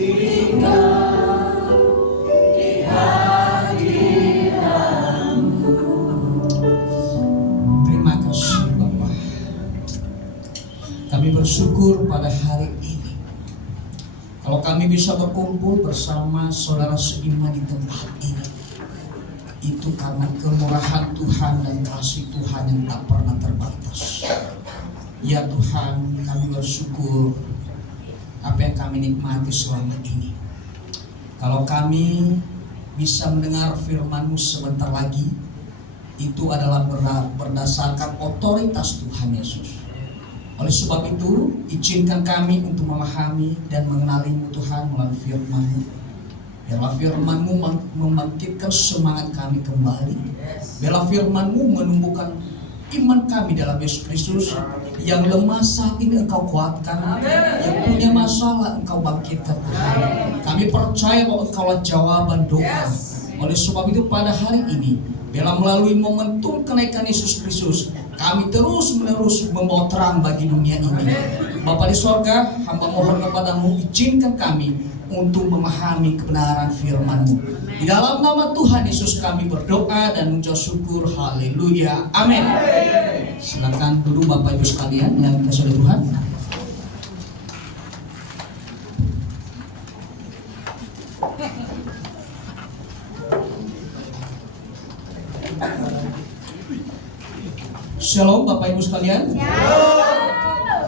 Terima kasih Bapak. Kami bersyukur pada hari ini kalau kami bisa berkumpul bersama saudara seiman di tempat ini, itu karena kemurahan Tuhan dan kasih Tuhan yang tak pernah terbatas. Ya Tuhan, kami bersyukur apa yang kami nikmati selama ini. Kalau kami bisa mendengar firman-Mu sebentar lagi, itu adalah berdasarkan otoritas Tuhan Yesus. Oleh sebab itu, izinkan kami untuk memahami dan mengenali-Mu Tuhan melalui firman-Mu. Biarlah firman-Mu membangkitkan semangat kami kembali. Biarlah firman-Mu menumbuhkan iman kami dalam Yesus Kristus. Yang lemah saat ini Engkau kuatkan, yang punya masalah Engkau bangkitkan Tuhan. Kami percaya bahwa Engkaulah jawaban doa. Oleh sebab itu pada hari ini, biarlah melalui momentum kenaikan Yesus Kristus, kami terus-menerus membawa terang bagi dunia ini. Bapa di sorga, hamba mohon kepadamu, izinkan kami untuk memahami kebenaran firman-Mu. Di dalam nama Tuhan Yesus kami berdoa dan mengucap syukur. Haleluya. Amin. Silakan duduk Bapak Ibu sekalian yang dikasihi oleh Tuhan. Shalom Bapak Ibu sekalian.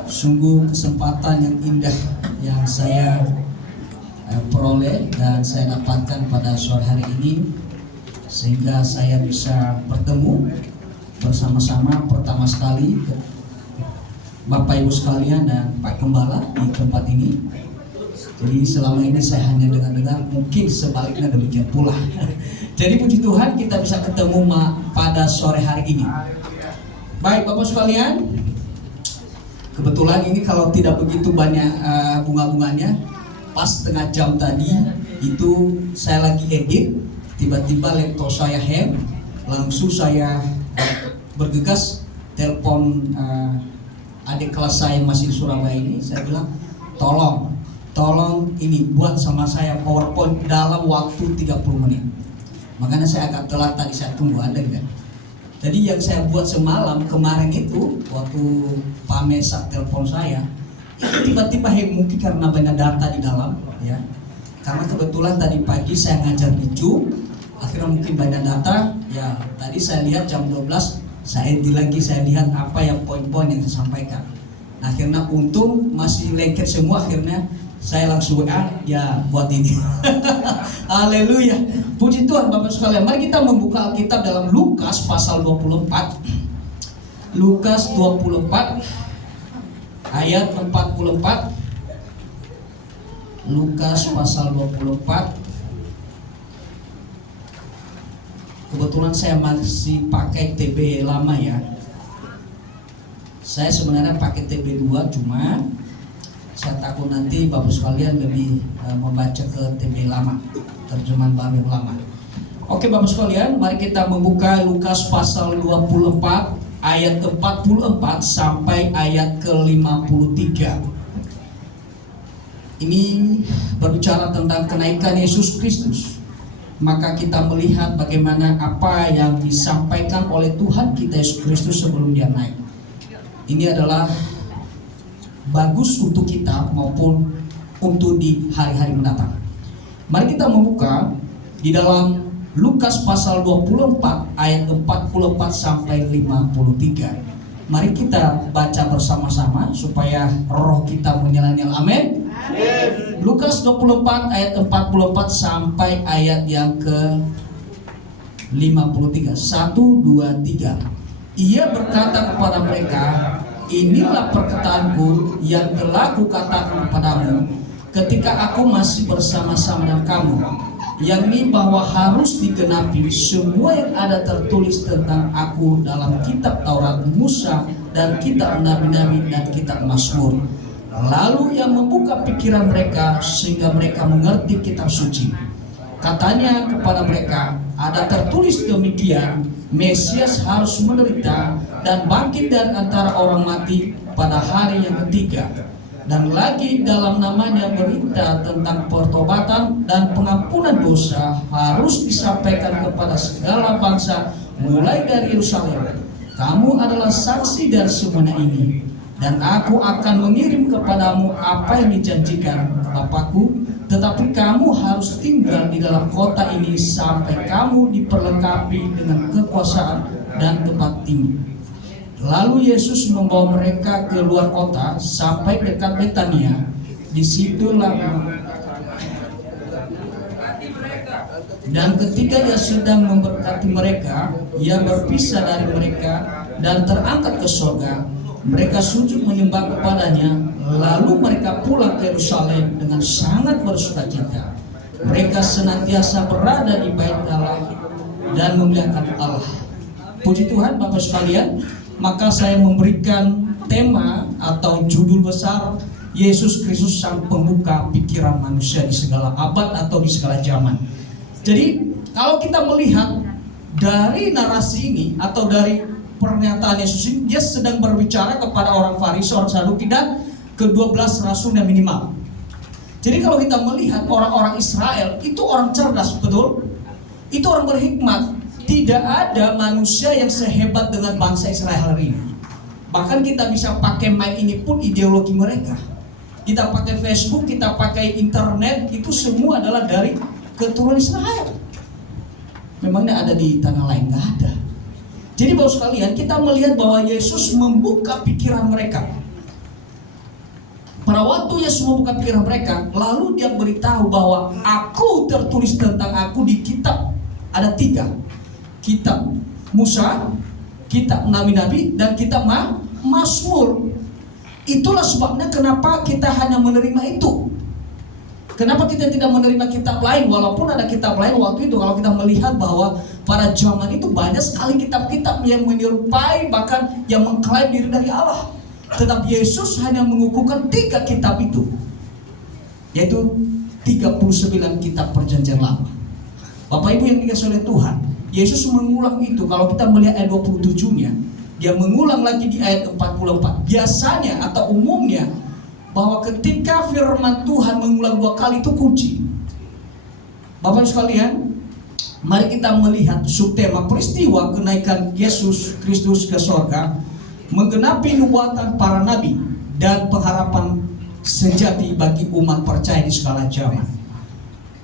Sungguh kesempatan yang indah yang saya peroleh dan saya dapatkan pada sore hari ini, sehingga saya bisa bertemu bersama-sama pertama sekali Bapak Ibu sekalian dan Pak Gembala di tempat ini. Jadi selama ini saya hanya dengar-dengar, mungkin sebaliknya demikian pula. Jadi puji Tuhan kita bisa ketemu pada sore hari ini. Baik Bapak sekalian, kebetulan ini kalau tidak begitu banyak bunga-bunganya, pas setengah jam tadi itu saya lagi edit, tiba-tiba laptop saya hang, langsung saya bergegas telepon adik kelas saya masih di Surabaya ini. Saya bilang tolong ini buat sama saya PowerPoint dalam waktu 30 menit. Makanya saya agak telat tadi, saya tunggu Anda kan. Jadi yang saya buat semalam kemarin itu, waktu Pak Mesak telepon saya, itu tiba-tiba mungkin karena banyak data di dalam, ya. Karena kebetulan tadi pagi saya ngajar di Zoom, akhirnya mungkin banyak data, ya. Tadi saya lihat jam 12, saya lihat apa yang poin-poin yang saya sampaikan. Akhirnya untung masih lengket semua, akhirnya saya langsung ya buat ini. Haleluya. Puji Tuhan Bapak sekalian. Mari kita membuka Alkitab dalam Lukas pasal 24. Lukas 24 ayat 44. Lukas pasal 24. Kebetulan saya masih pakai TB lama ya. Saya sebenarnya pakai TB 2, cuma saya takut nanti Bapak sekalian lebih membaca ke TB lama, terjemahan baru yang lama. Oke Bapak sekalian, mari kita membuka Lukas pasal 24 ayat 44 sampai ayat ke-53. Ini berbicara tentang kenaikan Yesus Kristus. Maka kita melihat bagaimana apa yang disampaikan oleh Tuhan kita Yesus Kristus sebelum Dia naik. Ini adalah bagus untuk kita maupun untuk di hari-hari mendatang. Mari kita membuka di dalam Lukas pasal 24 ayat 44 sampai 53. Mari kita baca bersama-sama supaya roh kita menyala-nyala. Amin. Lukas 24 ayat 44 sampai ayat yang ke 53. 1, 2, 3. Ia berkata kepada mereka, inilah perkataanku yang telah kukatakan kepadamu ketika aku masih bersama-sama dengan kamu, yakni bahwa harus digenapi semua yang ada tertulis tentang aku dalam kitab Taurat Musa dan kitab Nabi-Nabi dan kitab Mazmur. Lalu yang membuka pikiran mereka sehingga mereka mengerti kitab suci. Katanya kepada mereka, ada tertulis demikian, Mesias harus menderita dan bangkit dari antara orang mati pada hari yang ketiga. Dan lagi dalam namanya berita tentang pertobatan dan pengampunan dosa harus disampaikan kepada segala bangsa mulai dari Yerusalem. Kamu adalah saksi dari semuanya ini, dan aku akan mengirim kepadamu apa yang dijanjikan Bapakku, tetapi kamu harus tinggal di dalam kota ini sampai kamu diperlengkapi dengan kekuasaan dan tempat tinggi. Lalu Yesus membawa mereka ke luar kota sampai dekat Betania. Disitulah, dan ketika ia sedang memberkati mereka, ia berpisah dari mereka dan terangkat ke surga. Mereka sujud menyembah kepadanya. Lalu mereka pulang ke Yerusalem dengan sangat bersukacita. Mereka senantiasa berada di bait Allah dan memuliakan Allah. Puji Tuhan, Bapak sekalian. Maka saya memberikan tema atau judul besar, Yesus Kristus Sang Pembuka Pikiran Manusia di segala abad atau di segala zaman. Jadi kalau kita melihat dari narasi ini atau dari pernyataan Yesus ini, dia sedang berbicara kepada orang Farisi, orang Saduki, dan ke-12 rasulnya minimal. Jadi kalau kita melihat orang-orang Israel itu orang cerdas, betul? Itu orang berhikmat. Tidak ada manusia yang sehebat dengan bangsa Israel hari ini. Bahkan kita bisa pakai mic ini pun ideologi mereka. Kita pakai Facebook, kita pakai internet, itu semua adalah dari keturunan Israel. Memangnya ada di tanah lain? Nggak ada. Jadi Bapak sekalian, kita melihat bahwa Yesus membuka pikiran mereka. Pada waktu Yesus membuka pikiran mereka, lalu dia beritahu bahwa aku tertulis tentang aku di kitab. Ada 3. Kitab Musa, kitab Nabi-Nabi, dan kitab Mazmur. Itulah sebabnya kenapa kita hanya menerima itu. Kenapa kita tidak menerima kitab lain, walaupun ada kitab lain waktu itu. Kalau kita melihat bahwa pada zaman itu banyak sekali kitab-kitab yang menyerupai, bahkan yang mengklaim diri dari Allah. Tetapi Yesus hanya mengukuhkan 3 kitab itu, yaitu 39 kitab perjanjian lama. Bapak Ibu yang dikasihi oleh Tuhan, Yesus mengulang itu. Kalau kita melihat ayat 27-nya, dia mengulang lagi di ayat 44. Biasanya atau umumnya bahwa ketika firman Tuhan mengulang 2 kali itu kunci. Bapak sekalian, mari kita melihat subtema peristiwa kenaikan Yesus Kristus ke surga, menggenapi nubuatan para nabi dan pengharapan sejati bagi umat percaya di segala zaman.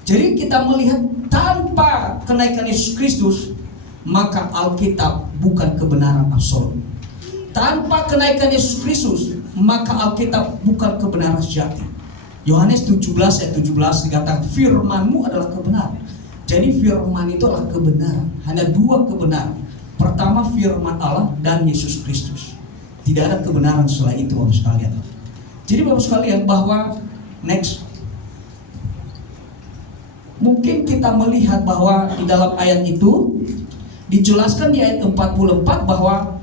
Jadi kita melihat tanpa kenaikan Yesus Kristus, maka Alkitab bukan kebenaran absolut. Tanpa kenaikan Yesus Kristus, maka Alkitab bukan kebenaran sejati. Yohanes 17 ayat 17 dikatakan, firman-Mu adalah kebenaran. Jadi firman itu adalah kebenaran. Hanya 2 kebenaran. Pertama firman Allah dan Yesus Kristus. Tidak ada kebenaran selain itu, Bapak sekalian. Jadi Bapak sekalian, bahwa next, mungkin kita melihat bahwa di dalam ayat itu dijelaskan di ayat 44 bahwa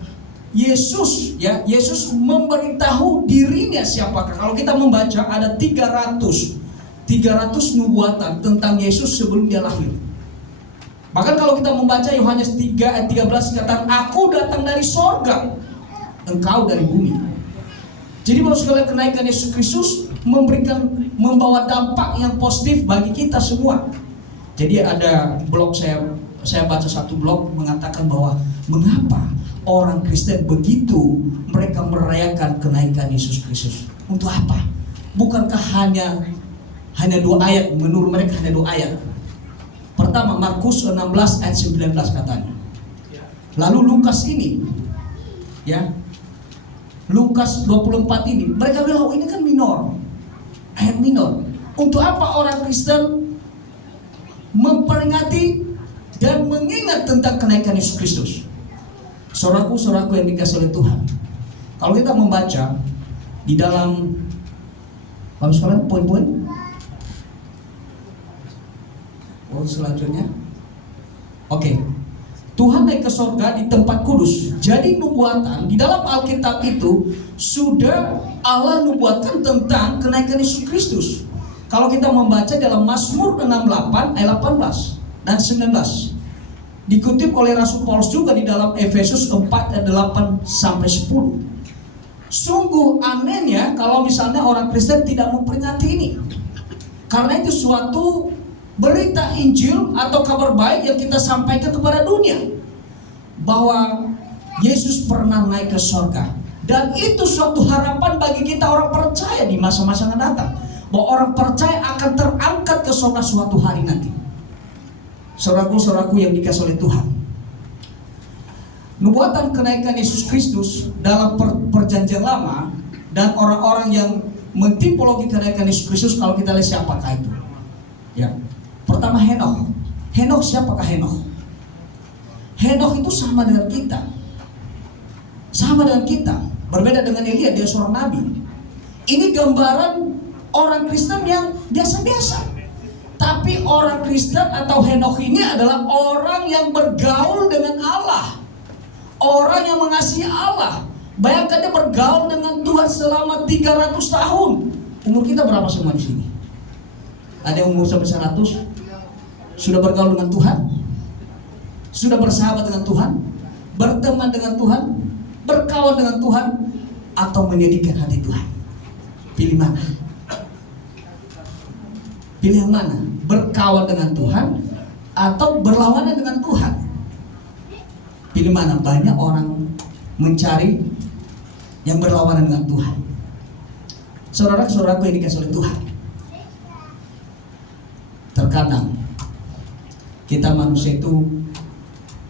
Yesus memberitahu dirinya siapakah. Kalau kita membaca ada 300 nubuatan tentang Yesus sebelum dia lahir. Bahkan kalau kita membaca Yohanes 3 ayat 13 dikatakan, aku datang dari sorga, engkau dari bumi. Jadi Bapak sekalian, kenaikan Yesus Kristus membawa dampak yang positif bagi kita semua. Jadi ada blog saya baca satu blog mengatakan bahwa mengapa orang Kristen begitu mereka merayakan kenaikan Yesus Kristus? Untuk apa? Bukankah hanya 2 ayat, menurut mereka hanya 2 ayat. Pertama Markus 16 ayat 19 katanya. Lalu Lukas ini, ya, Lukas 24 ini, mereka bilang, oh ini kan minor, ayat minor. Untuk apa orang Kristen memperingati dan mengingat tentang kenaikan Yesus Kristus? Saudaraku yang dikasihi oleh Tuhan, kalau kita membaca di dalam, Bapak sekalian, poin-poin selanjutnya. Oke. Tuhan naik ke surga di tempat kudus. Jadi nubuatan di dalam Alkitab itu sudah Allah nubuatkan tentang kenaikan Yesus Kristus. Kalau kita membaca dalam Mazmur 68 ayat 18 dan 19, dikutip oleh Rasul Paulus juga di dalam Efesus 4 ayat 8 sampai 10. Sungguh anehnya kalau misalnya orang Kristen tidak memperingati ini. Karena itu suatu berita Injil atau kabar baik yang kita sampaikan kepada dunia, bahwa Yesus pernah naik ke surga. Dan itu suatu harapan bagi kita orang percaya di masa-masa yang datang, bahwa orang percaya akan terangkat ke surga suatu hari nanti. Saudaraku-saudaraku yang dikasihi oleh Tuhan, nubuatan kenaikan Yesus Kristus dalam perjanjian lama dan orang-orang yang mentipologi kenaikan Yesus Kristus, kalau kita lihat siapakah itu? Ya. Pertama, Henokh. Henokh, siapakah Henokh? Henokh itu sama dengan kita. Sama dengan kita. Berbeda dengan Elia, dia seorang nabi. Ini gambaran orang Kristen yang biasa-biasa. Tapi orang Kristen atau Henokh ini adalah orang yang bergaul dengan Allah. Orang yang mengasihi Allah. Bayangkan dia bergaul dengan Tuhan selama 300 tahun. Umur kita berapa semua di sini? Ada yang umur sampai 100? Sudah bergaul dengan Tuhan? Sudah bersahabat dengan Tuhan? Berteman dengan Tuhan? Berkawan dengan Tuhan? Atau menyedihkan hati Tuhan? Pilih mana? Pilih yang mana? Berkawan dengan Tuhan atau berlawanan dengan Tuhan? Pilih mana? Banyak orang mencari yang berlawanan dengan Tuhan. Saudara-saudaraku yang dikasihi oleh Tuhan, terkadang kita manusia itu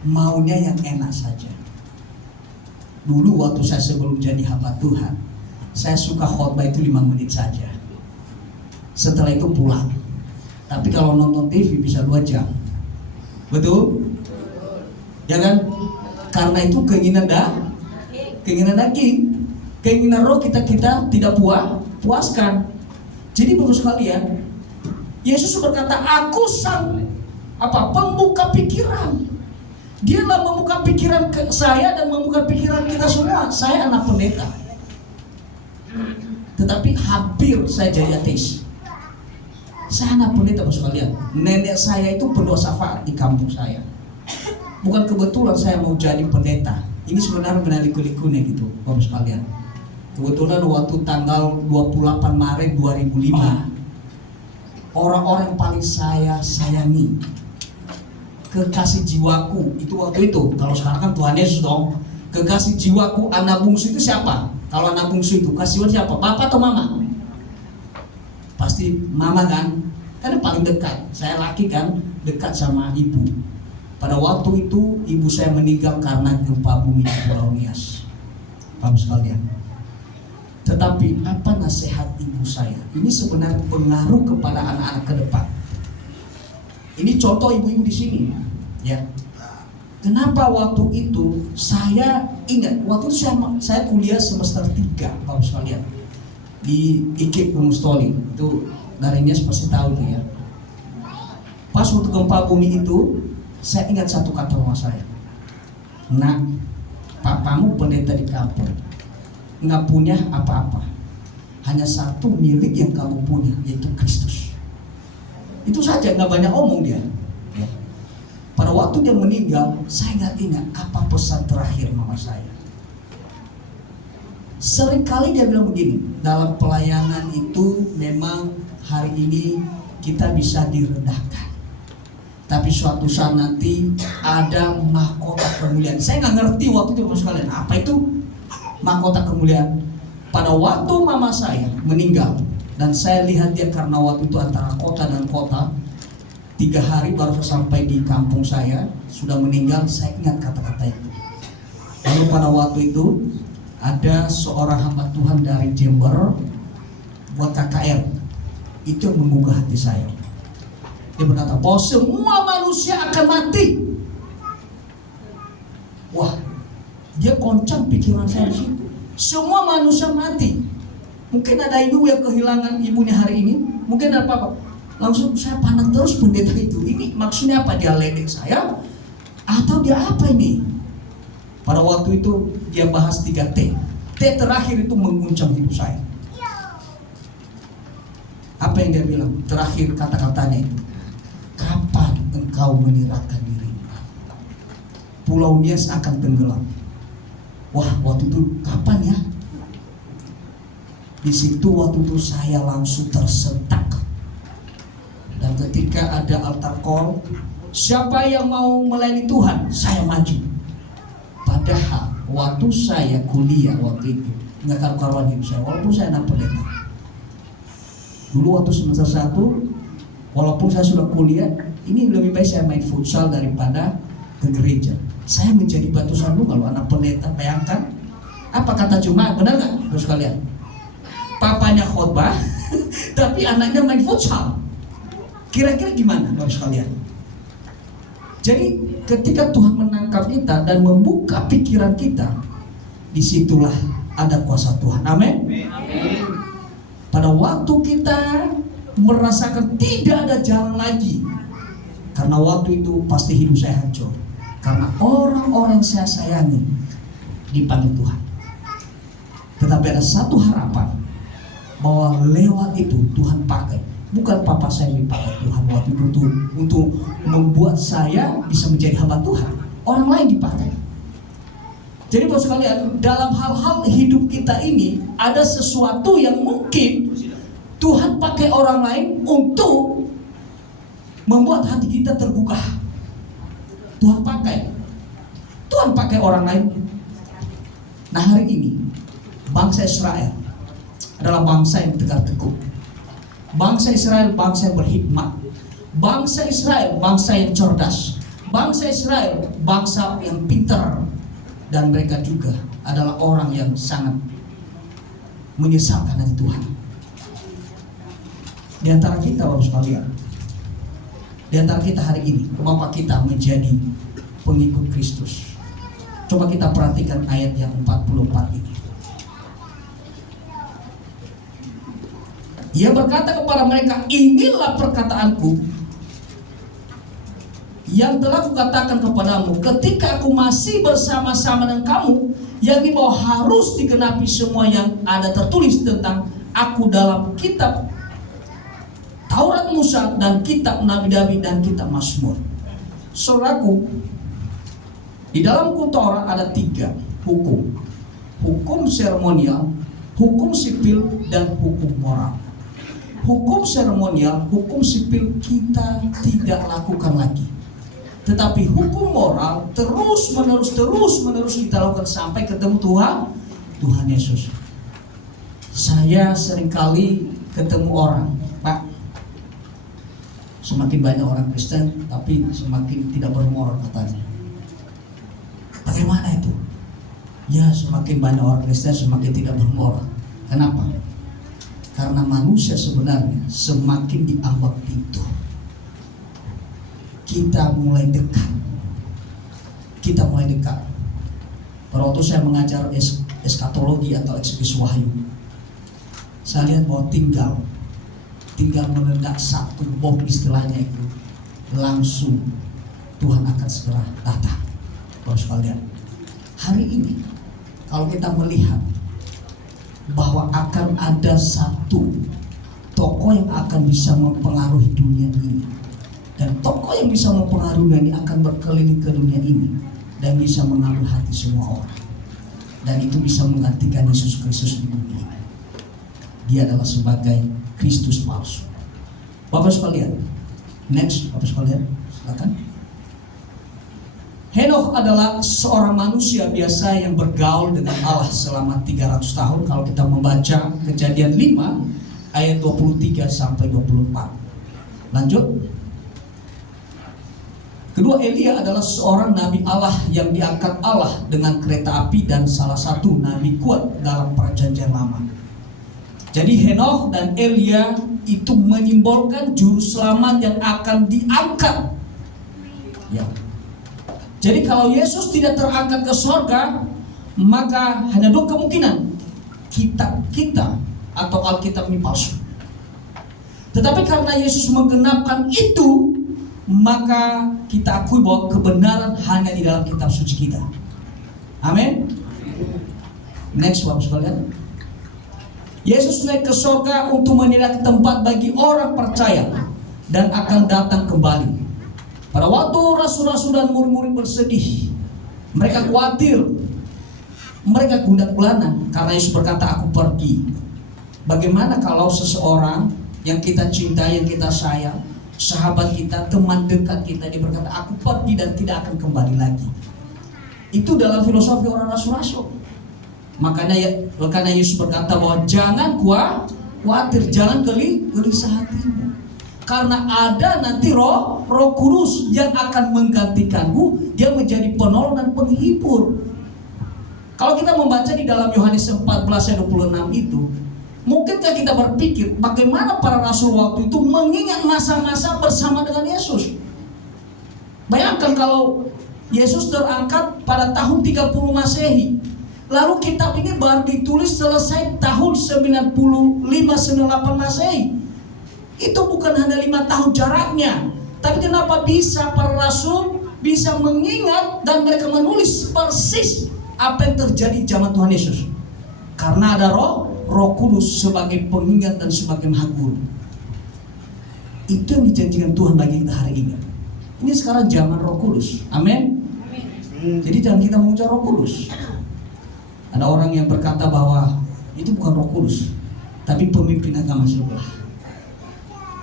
maunya yang enak saja. Dulu waktu saya sebelum jadi hamba Tuhan, saya suka khotbah itu 5 menit saja. Setelah itu pulang. Tapi kalau nonton TV bisa 2 jam. Betul? Ya kan? Karena itu keinginan daging, keinginan roh kita tidak puaskan. Jadi bapak sekalian, Yesus berkata, aku sang pembuka pikiran. Dialah membuka pikiran saya dan membuka pikiran kita semua. Saya anak pendeta, tetapi hampir saya jadi ateis. Saya anak pendeta bapak sekalian. Nenek saya itu pendosa syafaat di kampung saya. Bukan kebetulan saya mau jadi pendeta. Ini sebenarnya benar liku-likunya gitu, Bapak sekalian. Kebetulan waktu tanggal 28 Maret 2005, orang-orang yang paling saya sayangi, kekasih jiwaku, itu waktu itu. Kalau sekarang kan Tuhan Yesus dong. Kekasih jiwaku, anak bungsu itu siapa? Kalau anak bungsu itu, kasih siapa? Bapak atau mama? Pasti mama kan? Kan yang paling dekat. Saya laki kan, dekat sama ibu. Pada waktu itu ibu saya meninggal karena gempa bumi di Pulau Nias, Bapak sekalian. Tetapi apa nasihat ibu saya? Ini sebenarnya pengaruh kepada anak-anak ke depan. Ini contoh ibu-ibu di sini, ya. Kenapa waktu itu saya ingat? Waktu itu saya kuliah semester 3, Bapak sekalian, di IKIP Mustoli. Itu dari Nias pasti tahu tuh ya. Pas waktu gempa bumi itu, saya ingat satu kata mama saya. Nak, papamu pendeta di kampung, nggak punya apa-apa. Hanya satu milik yang kamu punya, yaitu Kristus. Itu saja, nggak banyak omong dia. Pada waktu dia meninggal, saya nggak ingat apa pesan terakhir mama saya. Seringkali dia bilang begini, dalam pelayanan itu memang hari ini kita bisa direndahkan, tapi suatu saat nanti ada mahkota kemuliaan. Saya nggak ngerti waktu itu Bapak sekalian, apa itu mahkota kemuliaan. Pada waktu mama saya meninggal, dan saya lihat dia karena waktu itu antara kota dan kota, 3 hari baru sampai di kampung saya, sudah meninggal. Saya ingat kata-kata itu. Lalu pada waktu itu ada seorang hamba Tuhan dari Jember buat KKR, itu yang menggugah hati saya. Dia berkata bahwa semua manusia akan mati. Wah, dia goncang pikiran saya di situ. Semua manusia mati. Mungkin ada ibu yang kehilangan ibunya hari ini, mungkin ada apa-apa. Langsung saya pandang terus pendeta itu. Ini maksudnya apa? Dia ledek saya atau dia apa ini? Pada waktu itu dia bahas 3T. T terakhir itu mengguncang hidup saya. Apa yang dia bilang? Terakhir kata-katanya itu, kapan engkau menyerahkan diri? Pulau Nias akan tenggelam. Wah, waktu itu kapan ya? Di situ waktu itu saya langsung tersentak. Dan ketika ada altar call, siapa yang mau melayani Tuhan, saya maju. Padahal waktu saya kuliah waktu itu nggak karu-karuan hidup saya, walaupun saya anak pendeta. Dulu waktu semester 1, walaupun saya sudah kuliah, ini lebih baik saya main futsal daripada ke gereja. Saya menjadi batu sandung kalau anak pendeta. Bayangkan apa kata jemaat, benar nggak terus kalian? Papanya khotbah, tapi anaknya main futsal. Kira-kira gimana terus kalian? Jadi ketika Tuhan menangkap kita dan membuka pikiran kita, disitulah ada kuasa Tuhan. Amin. Pada waktu kita merasakan tidak ada jalan lagi, karena waktu itu pasti hidup saya hancur, karena orang-orang yang saya sayangi dipanggil Tuhan. Tetapi ada satu harapan, bahwa lewat itu Tuhan pakai. Bukan papa saya yang dipakai Tuhan waktu itu untuk membuat saya bisa menjadi hamba Tuhan. Orang lain dipakai. Jadi bos sekalian, dalam hal-hal hidup kita ini ada sesuatu yang mungkin Tuhan pakai orang lain untuk membuat hati kita terbuka. Tuhan pakai orang lain. Nah, hari ini bangsa Israel adalah bangsa yang tegar teguh. Bangsa Israel bangsa yang berhikmat. Bangsa Israel bangsa yang cerdas. Bangsa Israel bangsa yang pintar. Dan mereka juga adalah orang yang sangat menyesalkan hati Tuhan. Di antara kita Bapak sekalian, di antara kita hari ini, Bapak kita menjadi pengikut Kristus. Coba kita perhatikan ayat yang 44 ini. Ia berkata kepada mereka, inilah perkataanku yang telah kukatakan kepadamu ketika aku masih bersama-sama dengan kamu, yakni bahwa harus digenapi semua yang ada tertulis tentang aku dalam kitab Taurat Musa dan kitab Nabi-Nabi dan kitab Mazmur. Saudaraku, di dalam Taurat ada 3 hukum. Hukum seremonial, hukum sipil, dan hukum moral. Hukum seremonial, hukum sipil kita tidak lakukan lagi. Tetapi hukum moral terus menerus kita lakukan sampai ketemu Tuhan Yesus. Saya seringkali ketemu orang, Pak, semakin banyak orang Kristen tapi semakin tidak bermoral katanya. Bagaimana itu? Ya, semakin banyak orang Kristen semakin tidak bermoral. Kenapa? Karena manusia sebenarnya semakin dianggap itu, kita mulai dekat. Pada waktu saya mengajar eskatologi atau eksegesi wahyu, saya lihat bahwa tinggal meledak satu bom istilahnya itu, langsung Tuhan akan segera datang. Bapak sekalian, hari ini kalau kita melihat bahwa akan ada satu tokoh yang akan bisa mempengaruhi dunia ini, dan tokoh yang bisa mempengaruhi dunia ini akan berkeliling ke dunia ini dan bisa mengambil hati semua orang, dan itu bisa menggantikan Yesus Kristus di dunia ini. Dia adalah sebagai Kristus palsu. Bapak sekalian, next, Bapak sekalian, silakan. Henokh adalah seorang manusia biasa yang bergaul dengan Allah selama 300 tahun. Kalau kita membaca Kejadian 5 ayat 23 sampai 24. Lanjut. Kedua, Elia adalah seorang nabi Allah yang diangkat Allah dengan kereta api dan salah satu nabi kuat dalam perjanjian lama. Jadi Henokh dan Elia itu menyimbolkan juru selamat yang akan diangkat. Ya. Jadi kalau Yesus tidak terangkat ke sorga, maka hanya 2 kemungkinan, kita atau Alkitab ini palsu. Tetapi karena Yesus menggenapkan itu, maka kita akui bahwa kebenaran hanya di dalam kitab suci kita. Amin. Next, Bapak sekalian. Yesus naik ke sorga untuk menyediakan tempat bagi orang percaya dan akan datang kembali. Pada waktu rasul-rasul dan murid-murid bersedih, mereka khawatir, mereka gundah gulana karena Yesus berkata, aku pergi Bagaimana kalau seseorang yang kita cintai, yang kita sayang, sahabat kita, teman dekat kita, dia berkata, aku pergi dan tidak akan kembali lagi. Itu dalam filosofi orang rasul-rasul. Makanya Yesus berkata bahwa jangan khawatir, jangan gelisah hatimu. Karena ada nanti Roh Kudus yang akan menggantikanmu, dia menjadi penolong dan penghibur. Kalau kita membaca di dalam Yohanes 14 ayat 26 itu, mungkinkah kita berpikir bagaimana para rasul waktu itu mengingat masa-masa bersama dengan Yesus? Bayangkan kalau Yesus terangkat pada tahun 30 Masehi. Lalu kitab ini baru ditulis selesai tahun 95-98 Masehi. Itu bukan hanya 5 tahun jaraknya. Tapi kenapa bisa para rasul bisa mengingat dan mereka menulis persis apa yang terjadi zaman Tuhan Yesus? Karena ada Roh Kudus sebagai pengingat dan sebagai penghibur. Itu yang dijanjikan Tuhan bagi kita hari ini. Ini sekarang zaman Roh Kudus. Amin. Jadi jangan kita mengucap Roh Kudus. Ada orang yang berkata bahwa itu bukan Roh Kudus, tapi pemimpin agama sebelah.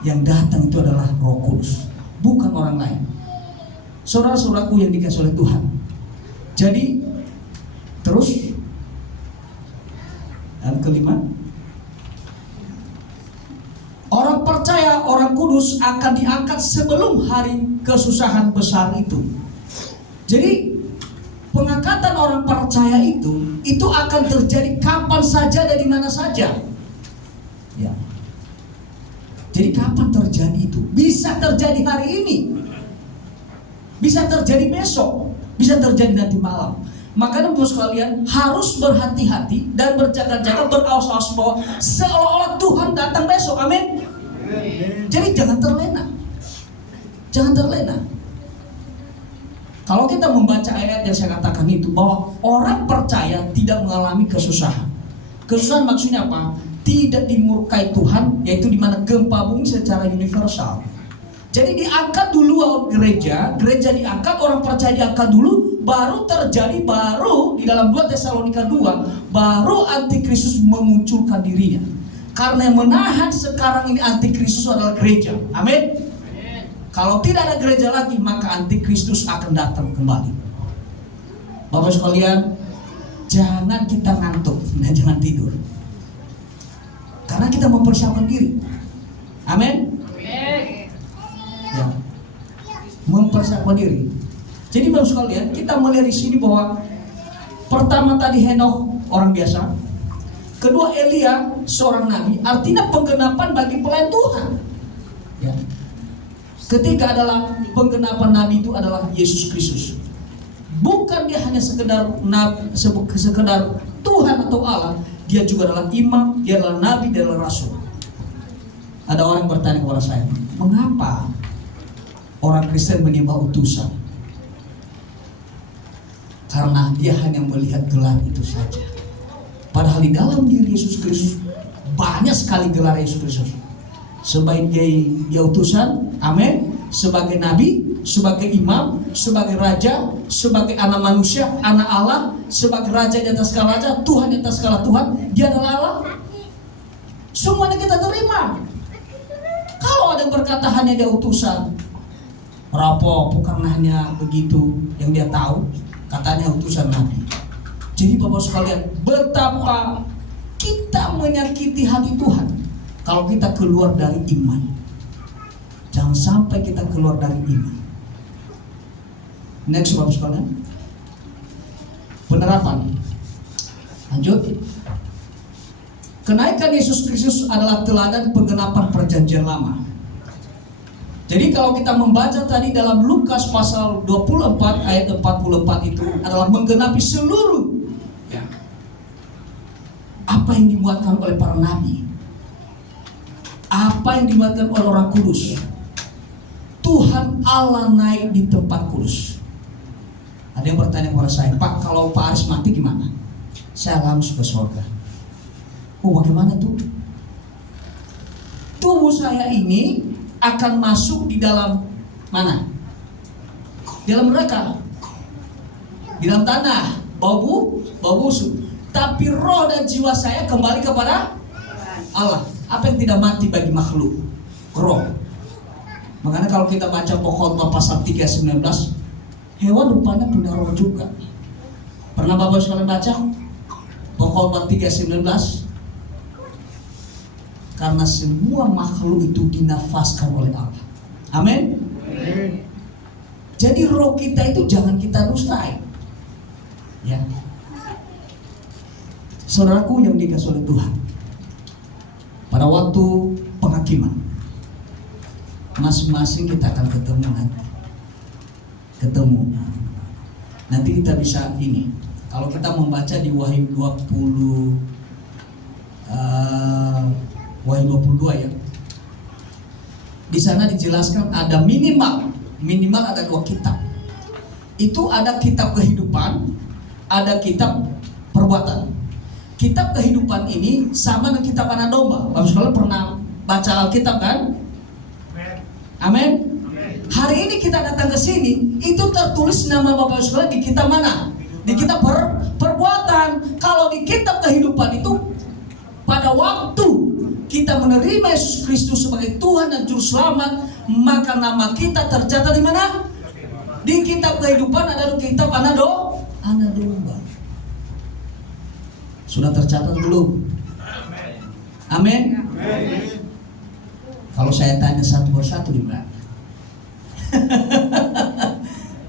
Yang datang itu adalah Roh Kudus, bukan orang lain. Saudara-saudaraku yang dikasihi oleh Tuhan. Jadi terus dan kelima, orang percaya, orang kudus akan diangkat sebelum hari kesusahan besar itu. Jadi pengangkatan orang percaya itu akan terjadi kapan saja dan di mana saja. Ya. Jadi kapan terjadi itu? Bisa terjadi hari ini, bisa terjadi besok, bisa terjadi nanti malam. Makanya Bapak sekalian harus berhati-hati dan berjaga-jaga, berawas-awas bahwa seolah-olah Tuhan datang besok. Amin. Jadi jangan terlena. Jangan terlena. Kalau kita membaca ayat yang saya katakan itu, bahwa orang percaya tidak mengalami kesusahan. Kesusahan maksudnya apa? Tidak dimurkai Tuhan, yaitu di mana gempa bumi secara universal. Jadi diangkat dulu gereja diangkat, orang percaya diangkat dulu, baru terjadi, baru di dalam 2 Tesalonika 2, baru antikristus memunculkan dirinya. Karena yang menahan sekarang ini antikristus adalah gereja. Amin. Kalau tidak ada gereja lagi, maka antikristus akan datang kembali. Bapak sekalian, jangan kita ngantuk dan jangan tidur. Karena kita mempersiapkan diri. Amin. Ya. Mempersiapkan diri. Jadi Bapak sekalian, kita melihat di sini bahwa pertama tadi Henokh orang biasa, kedua Elia seorang nabi, artinya penggenapan bagi pelayan Tuhan. Ya. Ketiga adalah penggenapan nabi itu adalah Yesus Kristus. Bukan dia hanya sekedar Tuhan atau Allah, dia juga adalah imam, dia adalah nabi, dia adalah rasul. Ada orang bertanya kepada saya, mengapa orang Kristen menyembah utusan? Karena dia hanya melihat gelar itu saja. Padahal di dalam diri Yesus Kristus banyak sekali gelar Yesus Kristus. Sebagai dia utusan, amin, sebagai nabi, sebagai imam, sebagai raja, sebagai anak manusia, anak Allah, sebagai raja di atas segala raja, Tuhan di atas segala Tuhan, dia adalah Allah. Semuanya kita terima. Kalau ada yang berkata hanya dia utusan, rapo, bukan hanya begitu yang dia tahu, katanya utusan nabi. Jadi Bapak sekalian, betapa kita menyakiti hati Tuhan kalau kita keluar dari iman. Jangan sampai kita keluar dari iman. Next Bapak sekalian, penerapan. Lanjut. Kenaikan Yesus Kristus adalah teladan penggenapan perjanjian lama. Jadi kalau kita membaca tadi dalam Lukas pasal 24 ayat 44 itu adalah menggenapi seluruh apa yang dimuatkan oleh para nabi, apa yang dimuatkan oleh orang kudus. Tuhan Allah naik di tempat kudus. Ada yang bertanya kepada saya, Pak, kalau Pak Aris mati gimana? Saya langsung ke surga. Oh, bagaimana tuh? Tubuh saya ini akan masuk di dalam mana? Di dalam neraka, di dalam tanah, bau busuk. Tapi roh dan jiwa saya kembali kepada Allah. Apa yang tidak mati bagi makhluk? Roh. Makanya kalau kita baca Pokkhotbah pasal 3:19, hewan rupanya punya roh juga. Pernah Bapak sekalian baca Pokkhotbah 3:19? Karena semua makhluk itu dinafaskan oleh Allah. Amin. Jadi roh kita itu jangan kita dustai. Ya. Saudaraku yang dikasihi oleh Tuhan, pada waktu penghakiman, masing-masing kita akan ketemu nanti. Nanti kita bisa ini. Kalau kita membaca di Wahyu 22 ya. Di sana dijelaskan ada minimal ada 2 kitab. Itu ada kitab kehidupan, ada kitab perbuatan. Kitab kehidupan ini sama dengan kitab anak domba. Bapak sekalian pernah baca Alkitab kan? Amin. Hari ini kita datang ke sini, itu tertulis nama Bapak sekalian di kitab mana? Di kitab perbuatan. Kalau di kitab kehidupan itu, pada waktu kita menerima Yesus Kristus sebagai Tuhan dan Juru Selamat, maka nama kita tercatat di mana? Di kitab kehidupan, ada di kitab anak domba. Sudah tercatat belum? Amin. Kalau saya tanya satu persatu di mana?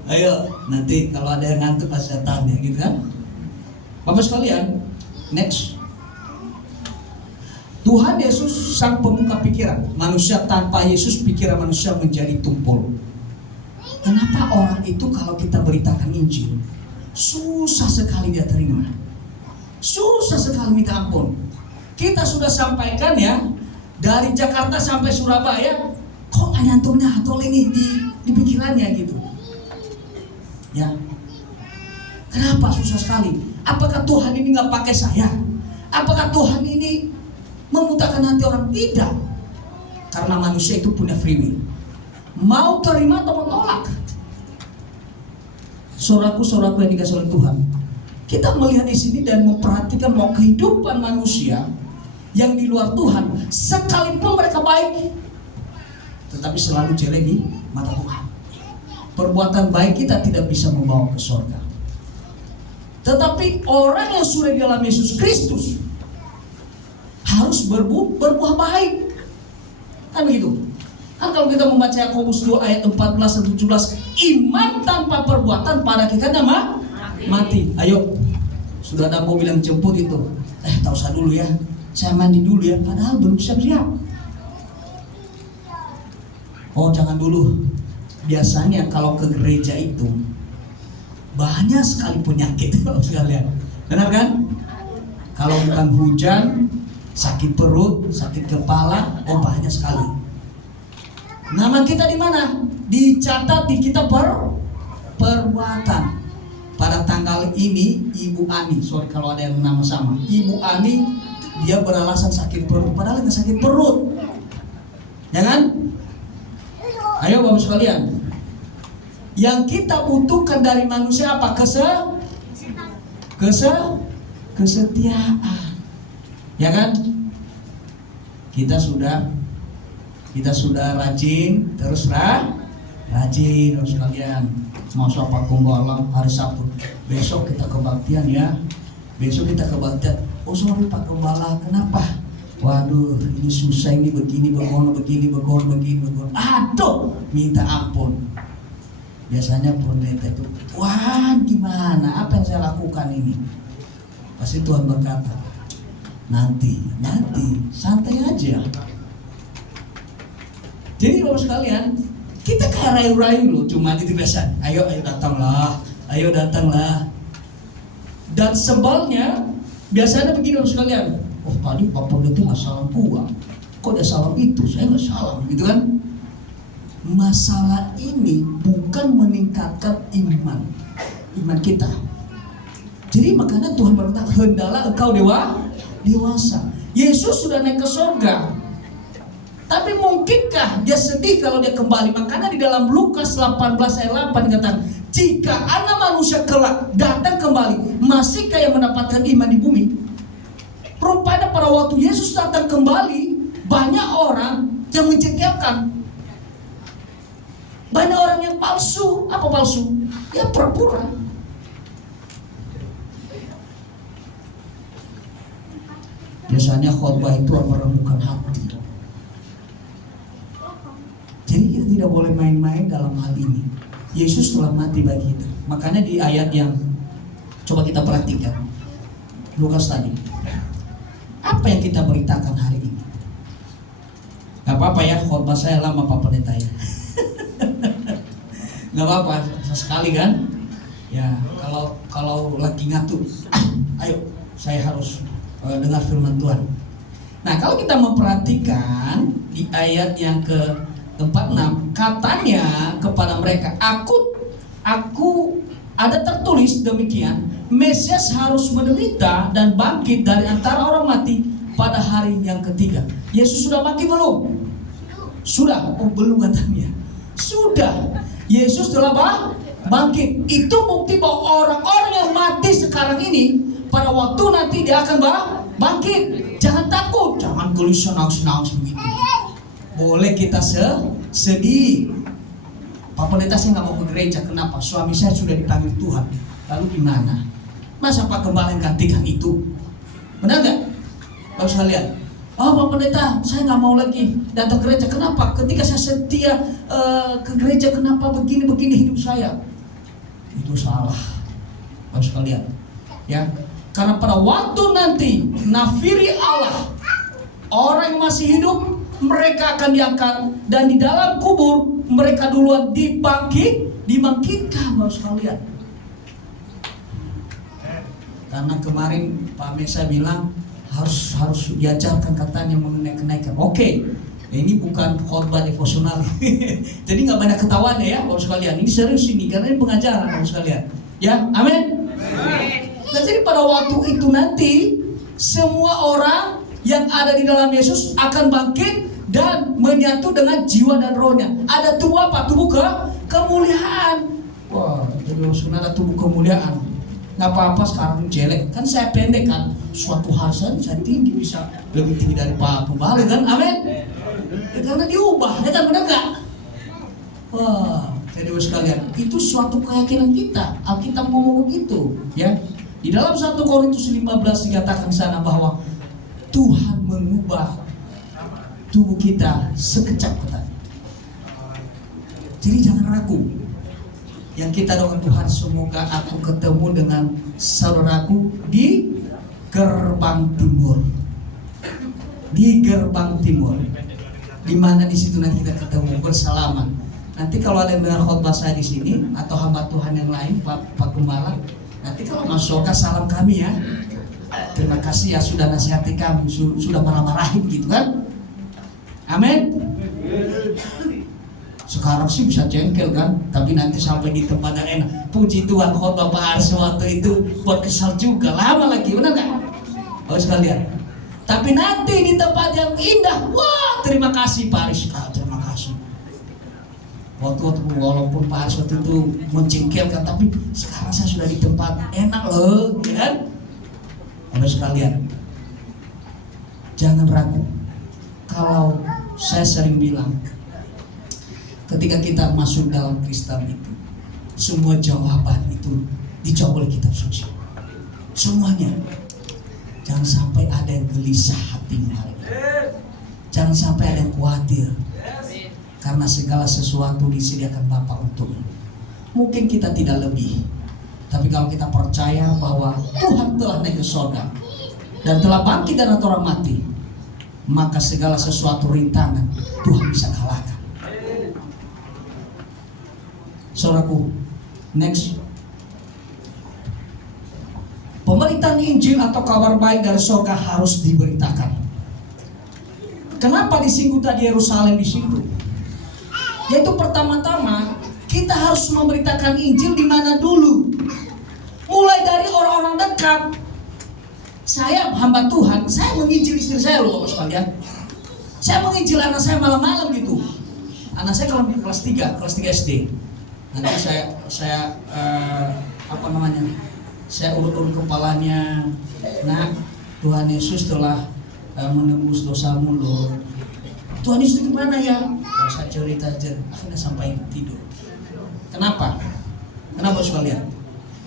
Ayo, nanti kalau ada yang ngantuk pas saya tanya gitu kan. Bapak sekalian, next. Tuhan Yesus sang pembuka pikiran. Manusia tanpa Yesus, pikiran manusia menjadi tumpul. Kenapa orang itu kalau kita beritakan Injil, susah sekali dia terima, susah sekali minta ampun. Kita sudah sampaikan ya, dari Jakarta sampai Surabaya, kok anyantumnya atol ini di pikirannya gitu. Ya, kenapa susah sekali? Apakah Tuhan ini nggak pakai saya? Apakah Tuhan ini membutakan hati orang? Tidak. Karena manusia itu punya free will, mau terima atau menolak. Saudaraku yang dikasihi oleh Tuhan, kita melihat di sini dan memperhatikan bahwa kehidupan manusia yang di luar Tuhan, sekalipun mereka baik, tetapi selalu jelek di mata Tuhan. Perbuatan baik kita tidak bisa membawa ke surga. Tetapi orang yang sudah di dalam Yesus Kristus harus berbuah baik. Kan begitu? Kan kalau kita membaca Yakobus 2 ayat 14 dan 17, iman tanpa perbuatan pada hakikatnya mati. Ayo, sudah ada mobil yang jemput itu. Tak usah dulu ya, saya mandi dulu ya. Padahal belum siap-siap. Oh jangan dulu. Biasanya kalau ke gereja itu banyak sekali penyakit sekalian. Benar kan? Kalau bukan hujan, sakit perut, sakit kepala, banyak sekali. Nama kita di mana? Dicatat di kitab perbuatan. Pada tanggal ini Ibu Ani, sorry kalau ada yang nama sama, Ibu Ani, dia beralasan sakit perut, padahal nggak sakit perut. Ya kan? Ayo Bapak sekalian, yang kita butuhkan dari manusia apa? Kesetiaan. Ya kan? Kita sudah rajin, terus rajin Bapak sekalian. Mau sapa Gembala hari Sabtu, besok kita kebaktian ya. Besok kita kebaktian. Oh sorry Pak Gembala, kenapa? Waduh, ini susah, ini begini, begono. Aduh, minta ampun. Biasanya pendeta itu, wah gimana? Apa yang saya lakukan ini? Pasti Tuhan berkata, nanti, santai aja. Jadi Bapak sekalian, kita kayak rayu-rayu loh, cuma itu biasa. Ayo datanglah. Dan sebalnya, biasanya begini Bapak sekalian. Oh tadi Pak Pendeta nggak salam gua, kok dia salam itu, saya nggak salam, gitu kan? Masalah ini bukan meningkatkan iman kita. Jadi makanya Tuhan berkata, hendalah engkau dewasa. Yesus sudah naik ke surga, tapi mungkinkah dia sedih kalau dia kembali? Makanya di dalam Lukas 18 ayat 8 dikatakan, jika anak manusia kelak datang kembali, masihkah yang mendapatkan iman di bumi? Rupanya pada waktu Yesus datang kembali, banyak orang yang mencengkelkan. Banyak orang yang palsu. Apa palsu? Ya pura-pura. Biasanya khotbah itu meremukkan hati. Jadi kita tidak boleh main-main dalam hal ini. Yesus telah mati bagi kita. Makanya di ayat yang coba kita perhatikan, Lukas tadi, apa yang kita beritakan hari ini? Gak apa-apa ya, khotbah saya lama Pak Pendeta ya. Gak apa-apa, sesekali kan? Ya, kalau lagi ngantuk, ayo saya harus dengar firman Tuhan. Nah, kalau kita memperhatikan di ayat yang ke-46, katanya kepada mereka, aku ada tertulis demikian, Mesias harus menderita dan bangkit dari antara orang mati pada hari yang ketiga. Yesus sudah mati belum? Sudah. Oh, belum katanya. Sudah. Yesus telah bangkit. Itu bukti bahwa orang-orang yang mati sekarang ini pada waktu nanti dia akan bangkit. Jangan takut, jangan gelisah nangis begitu. Boleh kita sedih. Pak Pendeta saya nggak mau ke gereja. Kenapa? Suami saya sudah dipanggil Tuhan. Lalu gimana? Masa Pak Gembala yang gantikan itu? Benar nggak? Bapak sekalian. Oh Pak Pendeta, saya nggak mau lagi datang ke gereja. Kenapa? Ketika saya setia ke gereja, kenapa begini hidup saya? Itu salah, Bapak sekalian. Ya, karena pada waktu nanti nafiri Allah, orang yang masih hidup mereka akan diangkat, dan di dalam kubur mereka duluan dibangkitkan, Bapak sekalian. Karena kemarin Pak Mesa bilang harus diajarkan katanya mengenai kenaikan. Oke, ini bukan khotbah devosional. Jadi nggak banyak ketawanya ya, Bapak sekalian. Ini serius ini karena ini pengajaran, Bapak sekalian. Ya, amin. Nah, jadi pada waktu itu nanti semua orang yang ada di dalam Yesus akan bangkit dan menyatu dengan jiwa dan rohnya. Ada tubuh apa? Tubuh kemuliaan. Wah, jadi maksudnya ada tubuh kemuliaan. Nggak apa-apa sekarang jelek, kan saya pendek kan. Suatu hari saya tinggi, bisa lebih tinggi dari Pak Gembala kan, amin. Ya, karena diubah, ya kan, benar nggak? Wah, jadi sekalian, itu suatu keyakinan kita. Alkitab ngomong begitu, ya. Di dalam 1 Korintus 15 dikatakan di sana bahwa Tuhan mengubah tubuh kita sekejap mata. Jadi jangan ragu. Yang kita doakan Tuhan, semoga aku ketemu dengan saudaraku di gerbang timur. Di gerbang timur. Di mana di situ nanti kita ketemu bersalaman. Nanti kalau ada yang dengar khotbah saya di sini atau hamba Tuhan yang lain, Pak Gembala, nanti kalau masuk salam kami ya. Terima kasih ya sudah nasihati kami, sudah marah-marahin gitu kan. Amin. Sekarang sih bisa jengkel kan, tapi nanti sampai di tempat yang enak. Puji Tuhan, khotbah Pak Ars waktu itu buat kesal juga, lama lagi, benar nggak? Oh sekalian. Tapi nanti di tempat yang indah, wah terima kasih Pak Ars, terima kasih. Waktu walaupun Pak Ars waktu itu menjengkelkan, tapi sekarang saya sudah di tempat enak loh, ya kan? Bapak sekalian, jangan ragu. Kalau saya sering bilang, ketika kita masuk dalam Kristen itu, semua jawaban itu dijawab oleh kitab suci. Semuanya. Jangan sampai ada yang gelisah hatimu hari ini. Jangan sampai ada yang khawatir. Karena segala sesuatu disediakan Bapa untukmu. Mungkin kita tidak lebih, tapi kalau kita percaya bahwa Tuhan telah naik ke surga dan telah bangkit dari antara orang mati, maka segala sesuatu rintangan Tuhan bisa kalahkan. Saudaraku, next. Pemberitaan Injil atau kabar baik dari surga harus diberitakan. Kenapa disinggung tadi Yerusalem di situ? Yaitu pertama-tama kita harus memberitakan Injil di mana dulu? Mulai dari orang-orang dekat. Saya hamba Tuhan, saya menginjil istri saya loh Bapak sekalian. Saya menginjil anak saya malam-malam gitu. Anak saya kalau kelas 3 SD. Nanti saya saya urut-urut kepalanya. Nah, Tuhan Yesus telah menembus dosamu loh. Tuhan Yesus gimana ya? Kalau saya cerita aja, akhirnya sampai tidur. Kenapa? Kenapa sekalian?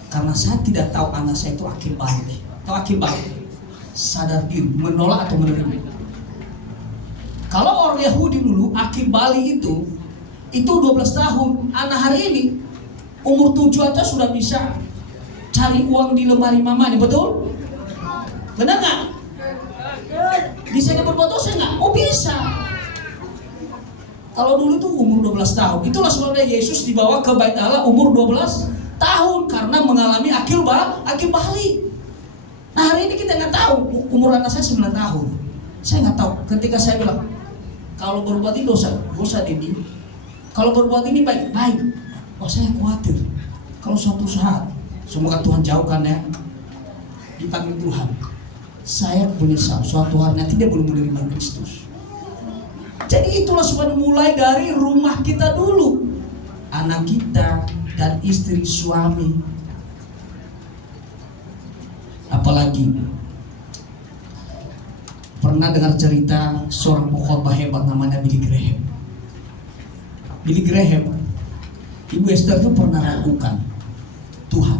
Karena saya tidak tahu anak saya itu akil balik. Tahu akil balik? Sadar diri, menolak atau menerima. Kalau orang Yahudi dulu, akil balik itu 12 tahun. Anak hari ini umur 7 aja sudah bisa cari uang di lemari mamanya, betul? Benar nggak? Bisa dia berbuat dosa nggak? Oh bisa. Kalau dulu tuh umur 12 tahun. Itulah sebabnya Yesus dibawa ke Bait Allah umur 12 tahun karena mengalami akil balik. Nah hari ini kita nggak tahu. Umur anak saya 9 tahun. Saya nggak tahu. Ketika saya bilang kalau berbuat ini dosa ini. Kalau berbuat ini baik. Oh saya khawatir. Kalau suatu saat, semoga Tuhan jauhkan ya, dipanggil Tuhan, saya menyesal suatu hari nanti dia belum menerima Kristus. Jadi itulah sebab mulai dari rumah kita dulu, anak kita dan istri suami. Apalagi pernah dengar cerita seorang pengkhotbah hebat namanya Billy Graham. Billy Graham, Ibu Esther itu pernah ragukan Tuhan.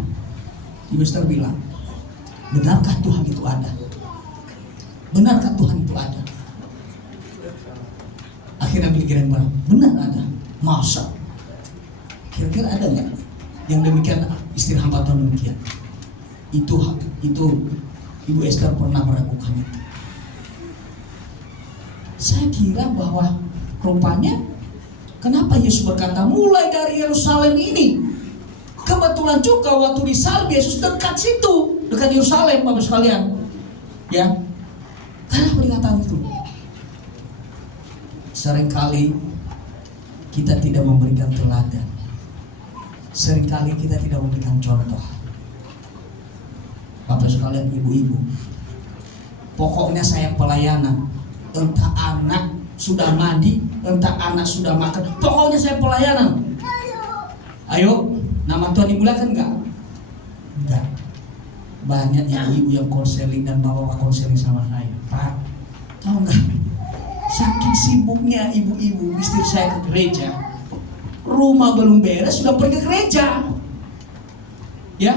Ibu Esther bilang, benarkah Tuhan itu ada? Benarkah Tuhan itu ada? Akhirnya Billy Graham bilang, benar ada. Masa? Kira-kira ada nggak yang demikian istri hamba Tuhan demikian? Itu Ibu Esther pernah meragukan itu. Saya kira bahwa rupanya kenapa Yesus berkata mulai dari Yerusalem ini. Kebetulan juga waktu disalib Yesus dekat situ, dekat Yerusalem Bapak sekalian. Ya. Kenapa dikatakan itu? Seringkali kita tidak memberikan teladan. Seringkali kita tidak memberikan contoh. Bapak sekalian, ibu-ibu, pokoknya saya pelayanan. Entah anak sudah mandi, entah anak sudah makan, pokoknya saya pelayanan. Ayo, nama Tuhan dimuliakan enggak? Enggak. Banyak ibu-ibu yang konseling dan bawa konseling sama saya. Pak, tahu enggak? Saking sibuknya ibu-ibu istri saya ke gereja, rumah belum beres sudah pergi ke gereja. Ya,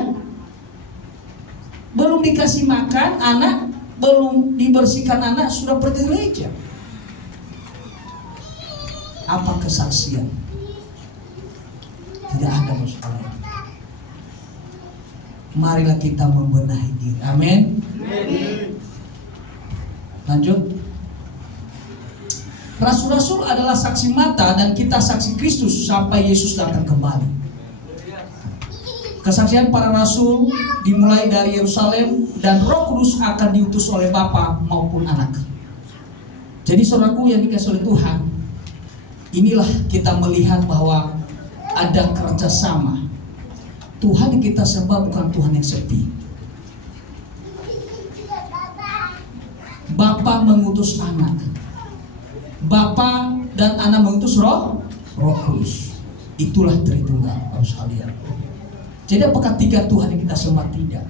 belum dikasih makan anak, belum dibersihkan anak sudah pergi ke gereja. Apa kesaksian? Tidak ada masalah. Marilah kita membenahi diri. Amin. Lanjut. Rasul-rasul adalah saksi mata dan kita saksi Kristus sampai Yesus datang kembali. Kesaksian para rasul dimulai dari Yerusalem dan Roh Kudus akan diutus oleh Bapa maupun Anak. Jadi saudaraku yang dikasihi oleh Tuhan, inilah kita melihat bahwa ada kerjasama. Tuhan yang kita sembah bukan Tuhan yang sepi. Bapa mengutus Anak, Bapa dan Anak mengutus Roh Kudus. Itulah Tritunggal, Bapak sekalian. Jadi apakah tiga Tuhan yang kita sembah? Tidak.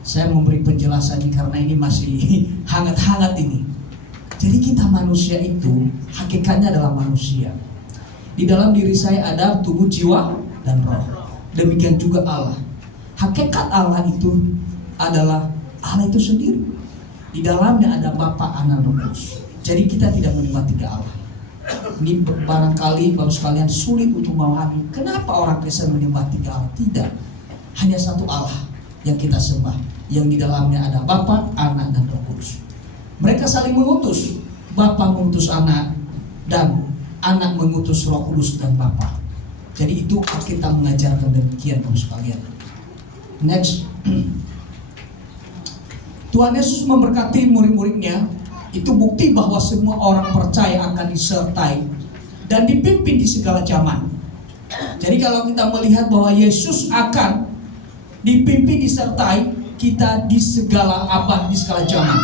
Saya memberi penjelasan ini karena ini masih hangat-hangat ini. Jadi kita manusia itu hakikatnya adalah manusia. Di dalam diri saya ada tubuh, jiwa, dan roh. Demikian juga Allah. Hakikat Allah itu adalah Allah itu sendiri. Di dalamnya ada Bapa, Anak, Roh Kudus. Jadi kita tidak menyembah tiga Allah. Ini barangkali Bapak sekalian sulit untuk memahami kenapa orang Kristen menyembah tiga Allah. Tidak. Hanya satu Allah yang kita sembah, yang di dalamnya ada Bapa, Anak, dan Roh Kudus. Mereka saling mengutus. Bapa mengutus Anak dan Anak mengutus Roh Kudus dan Bapa. Jadi itu kita mengajarkan demikian Bapak sekalian. Next. Tuhan Yesus memberkati murid-muridnya. Itu bukti bahwa semua orang percaya akan disertai dan dipimpin di segala zaman. Jadi kalau kita melihat bahwa Yesus akan dipimpin, disertai kita di segala abad, di segala zaman.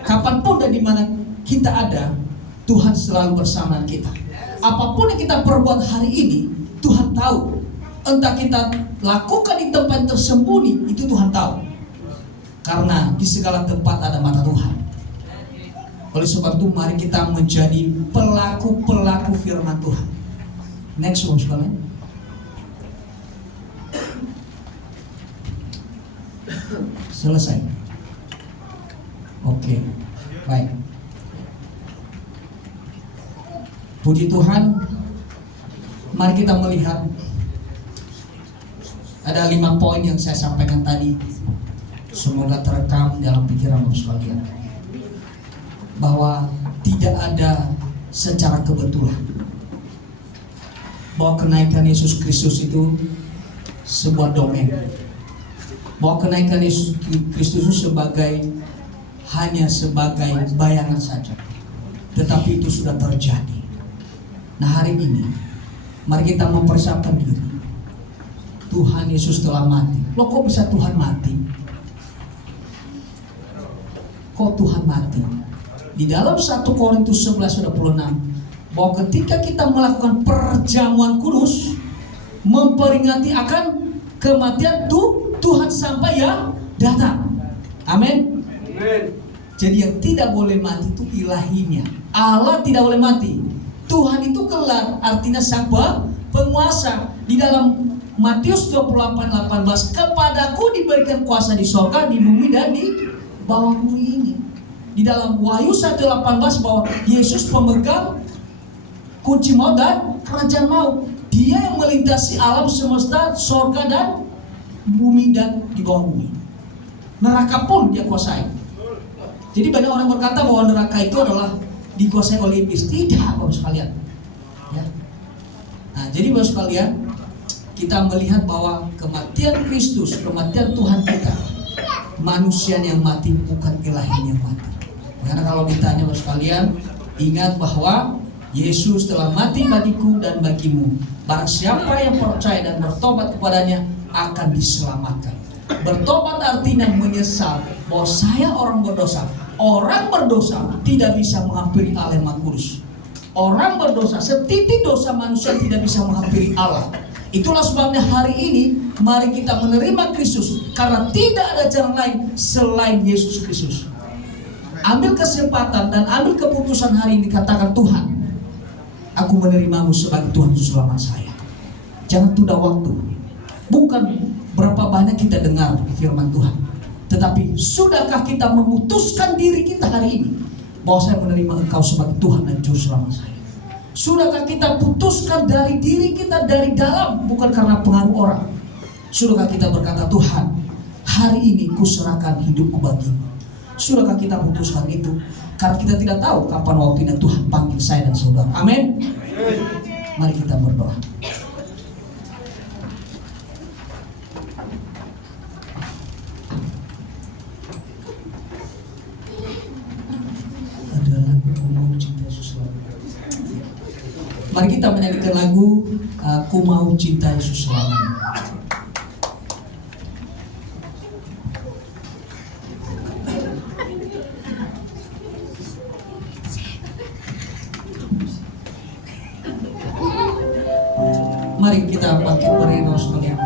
Kapanpun dan di mana kita ada, Tuhan selalu bersama kita. Apapun yang kita perbuat hari ini, Tuhan tahu. Entah kita lakukan di tempat tersembunyi, itu Tuhan tahu. Karena di segala tempat ada mata Tuhan. Oleh sebab itu mari kita menjadi pelaku-pelaku firman Tuhan. Next one sekalian. Selesai. Oke, baik. Puji Tuhan. Mari kita melihat ada 5 poin yang saya sampaikan tadi. Semoga terekam dalam pikiran Bapak sekalian, bahwa tidak ada secara kebetulan bahwa kenaikan Yesus Kristus itu sebuah dongeng, bahwa kenaikan Yesus Kristus itu hanya sebagai bayangan saja, tetapi itu sudah terjadi. Nah, hari ini mari kita mempersiapkan diri. Tuhan Yesus telah mati. Loh, kok bisa Tuhan mati? Kok Tuhan mati? Di dalam 1 Korintus 11:26 bahwa ketika kita melakukan perjamuan kudus, memperingati akan kematian Tuhan sampai ya datang. Amin. Jadi yang tidak boleh mati itu ilahinya. Allah tidak boleh mati. Tuhan itu kelak, artinya sang penguasa. Di dalam Matius 28:18, kepadaku diberikan kuasa di sorga, di bumi, dan di bawah bumi ini. Di dalam Wahyu 1:18 bahwa Yesus pemegang kunci maut dan kerajaan maut. Dia yang melintasi alam semesta, sorga dan bumi, dan di bawah bumi. Neraka pun dia kuasai. Jadi banyak orang berkata bahwa neraka itu adalah dikuasai oleh iblis. Tidak, Bapak sekalian. Ya. Nah, jadi Bapak sekalian, kita melihat bahwa kematian Kristus, kematian Tuhan kita, manusia yang mati, bukan ilahinya yang mati. Karena kalau ditanya Bapak sekalian, ingat bahwa Yesus telah mati bagiku dan bagimu. Barang siapa yang percaya dan bertobat kepadanya akan diselamatkan. Bertobat artinya menyesal bahwa saya orang berdosa. Orang berdosa tidak bisa menghampiri Allah yang Maha Kudus. Orang berdosa, setitik dosa manusia tidak bisa menghampiri Allah. Itulah sebabnya hari ini mari kita menerima Kristus, karena tidak ada jalan lain selain Yesus Kristus. Ambil kesempatan dan ambil keputusan hari ini, katakan, Tuhan, aku menerimamu sebagai Tuhan Yesus selamat saya. Jangan tunda waktu. Bukan berapa banyak kita dengar firman Tuhan, tetapi sudahkah kita memutuskan diri kita hari ini bahwa saya menerima Engkau sebagai Tuhan dan Juru Selamat saya? Sudahkah kita putuskan dari diri kita, dari dalam, bukan karena pengaruh orang? Sudahkah kita berkata, Tuhan, hari ini kuserahkan hidupku bagimu? Sudahkah kita putuskan itu? Karena kita tidak tahu kapan waktunya Tuhan panggil saya dan saudara. Amin. Mari kita berdoa. Mari kita menyanyikan lagu Aku Mau Cinta Yesus Selamanya. Mari kita bangkit berdiri sekalian.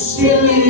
Silly